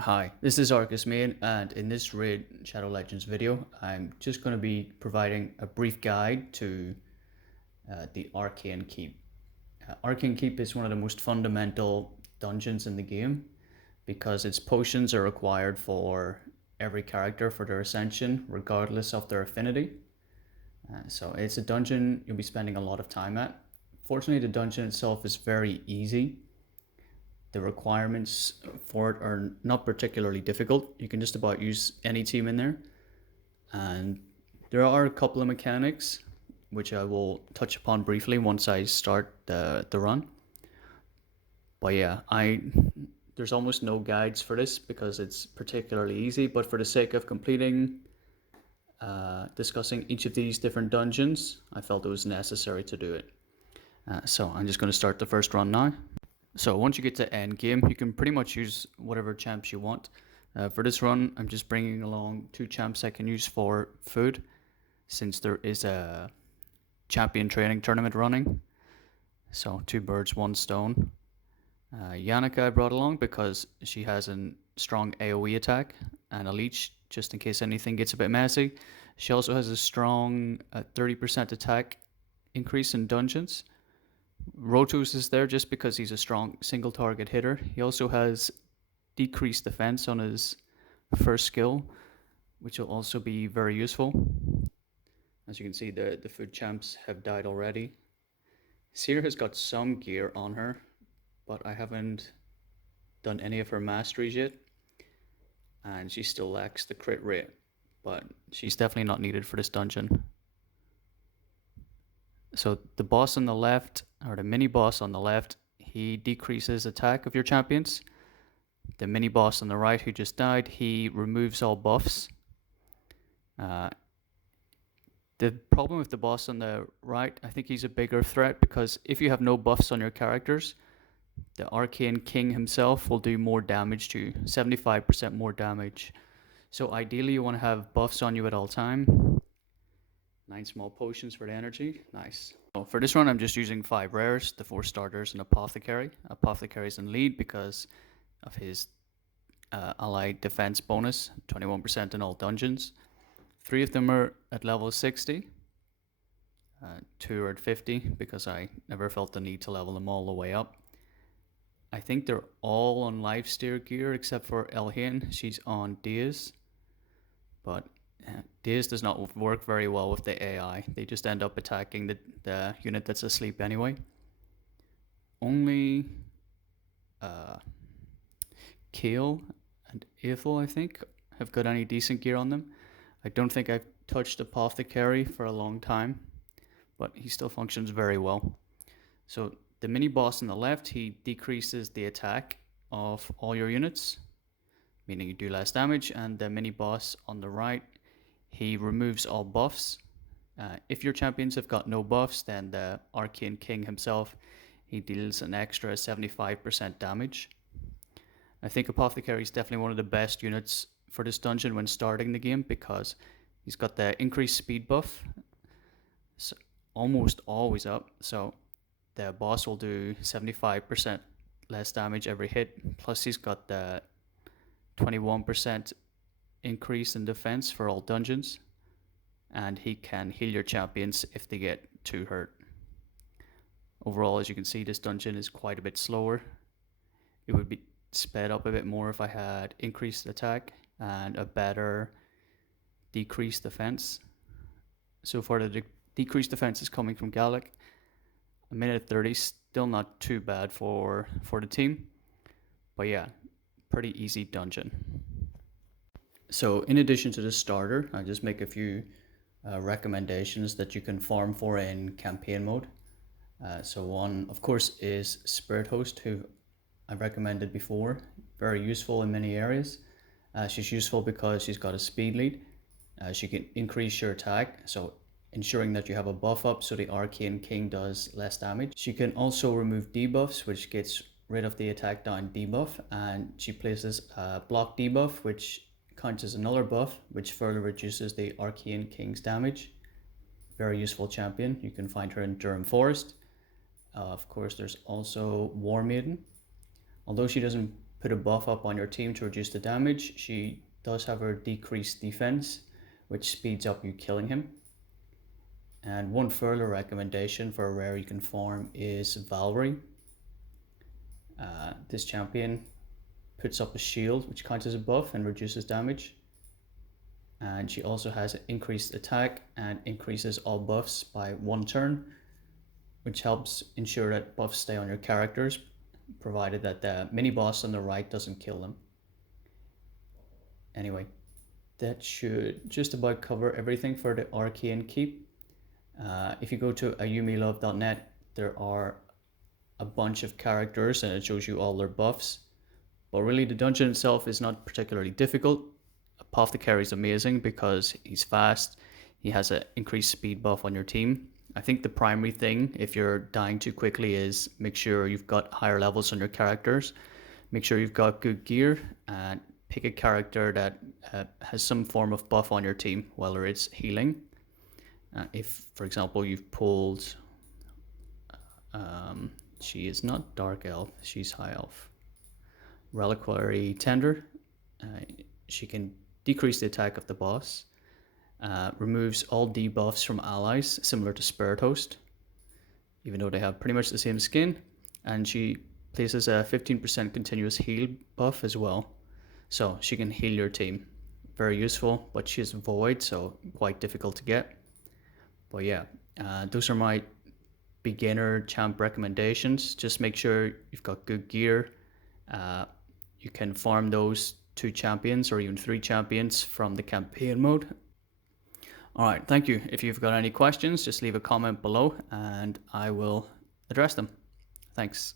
Hi, this is Maiden, and in this Raid Shadow Legends video, I'm just going to be providing a brief guide to the Arcane Keep. Arcane Keep is one of the most fundamental dungeons in the game because its potions are required for every character for their ascension, regardless of their affinity. So it's a dungeon you'll be spending a lot of time at. Fortunately, the dungeon itself is very easy. The requirements for it are not particularly difficult. You can just about use any team in there. And there are a couple of mechanics which I will touch upon briefly once I start the run. But yeah, there's almost no guides for this because it's particularly easy. But for the sake of completing discussing each of these different dungeons, I felt it was necessary to do it. So I'm just going to start the first run now. So once you get to end game, you can pretty much use whatever champs you want. For this run, I'm just bringing along two champs I can use for food, since there is a champion training tournament running. So two birds, one stone. Yannicka I brought along because she has a strong AoE attack and a leech, just in case anything gets a bit messy. She also has a strong 30% attack increase in dungeons. Rotos is there just because he's a strong single target hitter. He also has decreased defense on his first skill, which will also be very useful. As you can see, the food champs have died already. Seer has got some gear on her, but I haven't done any of her masteries yet. And she still lacks the crit rate, but she's definitely not needed for this dungeon. So the boss on the left, or the mini boss on the left, he decreases attack of your champions. The mini boss on the right, who just died, he removes all buffs. The problem with the boss on the right, I think he's a bigger threat because if you have no buffs on your characters, the Arcane King himself will do more damage to you, 75% more damage. So ideally you want to have buffs on you at all time. 9 small potions for the energy, nice. So for this run I'm just using 5 rares, the 4 starters and Apothecary. Apothecary's in lead because of his allied defense bonus, 21% in all dungeons. 3 of them are at level 60, 2 are at 50 because I never felt the need to level them all the way up. I think they're all on lifesteal gear except for Elhain, she's on Diaz, but Diaz does not work very well with the AI. They just end up attacking the unit that's asleep anyway. Only Kale and Ethel, I think, have got any decent gear on them. I don't think I've touched Apothecary for a long time, but he still functions very well. So the mini boss on the left, he decreases the attack of all your units, meaning you do less damage, and the mini boss on the right, he removes all buffs. If your champions have got no buffs, then the Arcane King himself, he deals an extra 75% damage. I think Apothecary is definitely one of the best units for this dungeon when starting the game because he's got the increased speed buff, so almost always up, so the boss will do 75% less damage every hit, plus he's got the 21% increase in defense for all dungeons, and he can heal your champions if they get too hurt. Overall, as you can see, this dungeon is quite a bit slower. It would be sped up a bit more if I had increased attack and a better decreased defense. So far the decreased defense is coming from Gallic. A minute 30, still not too bad for the team, but yeah, pretty easy dungeon. So in addition to the starter, I just make a few recommendations that you can farm for in campaign mode. So one, of course, is Spirithost, who I recommended before. Very useful in many areas. She's useful because she's got a speed lead. She can increase your attack, so ensuring that you have a buff up so the Arcane King does less damage. She can also remove debuffs, which gets rid of the attack down debuff, and she places a block debuff, which counts as another buff, which further reduces the Arcane King's damage. Very useful champion. You can find her in Durham Forest. Of course, there's also Warmaiden. Although she doesn't put a buff up on your team to reduce the damage. She does have her decreased defense, which speeds up you killing him. And one further recommendation for a rare you can farm is Valkyrie. This champion puts up a shield which counts as a buff and reduces damage. And she also has increased attack and increases all buffs by 1 turn, which helps ensure that buffs stay on your characters, provided that the mini boss on the right doesn't kill them. Anyway, that should just about cover everything for the Arcane Keep. If you go to ayumilove.net, there are a bunch of characters and it shows you all their buffs. But really the dungeon itself is not particularly difficult. Apothecary is amazing because he's fast, he has an increased speed buff on your team. I think the primary thing if you're dying too quickly is make sure you've got higher levels on your characters, make sure you've got good gear, and pick a character that has some form of buff on your team, whether it's healing. If, for example, you've pulled, she is not Dark Elf, she's High Elf. Reliquary Tender, she can decrease the attack of the boss, removes all debuffs from allies, similar to Spirithost, even though they have pretty much the same skin, and she places a 15% continuous heal buff as well, so she can heal your team. Very useful, but she is void, so quite difficult to get. But yeah, those are my beginner champ recommendations. Just make sure you've got good gear. You can farm those 2 champions or even 3 champions from the campaign mode. Alright, thank you. If you've got any questions, just leave a comment below and I will address them. Thanks.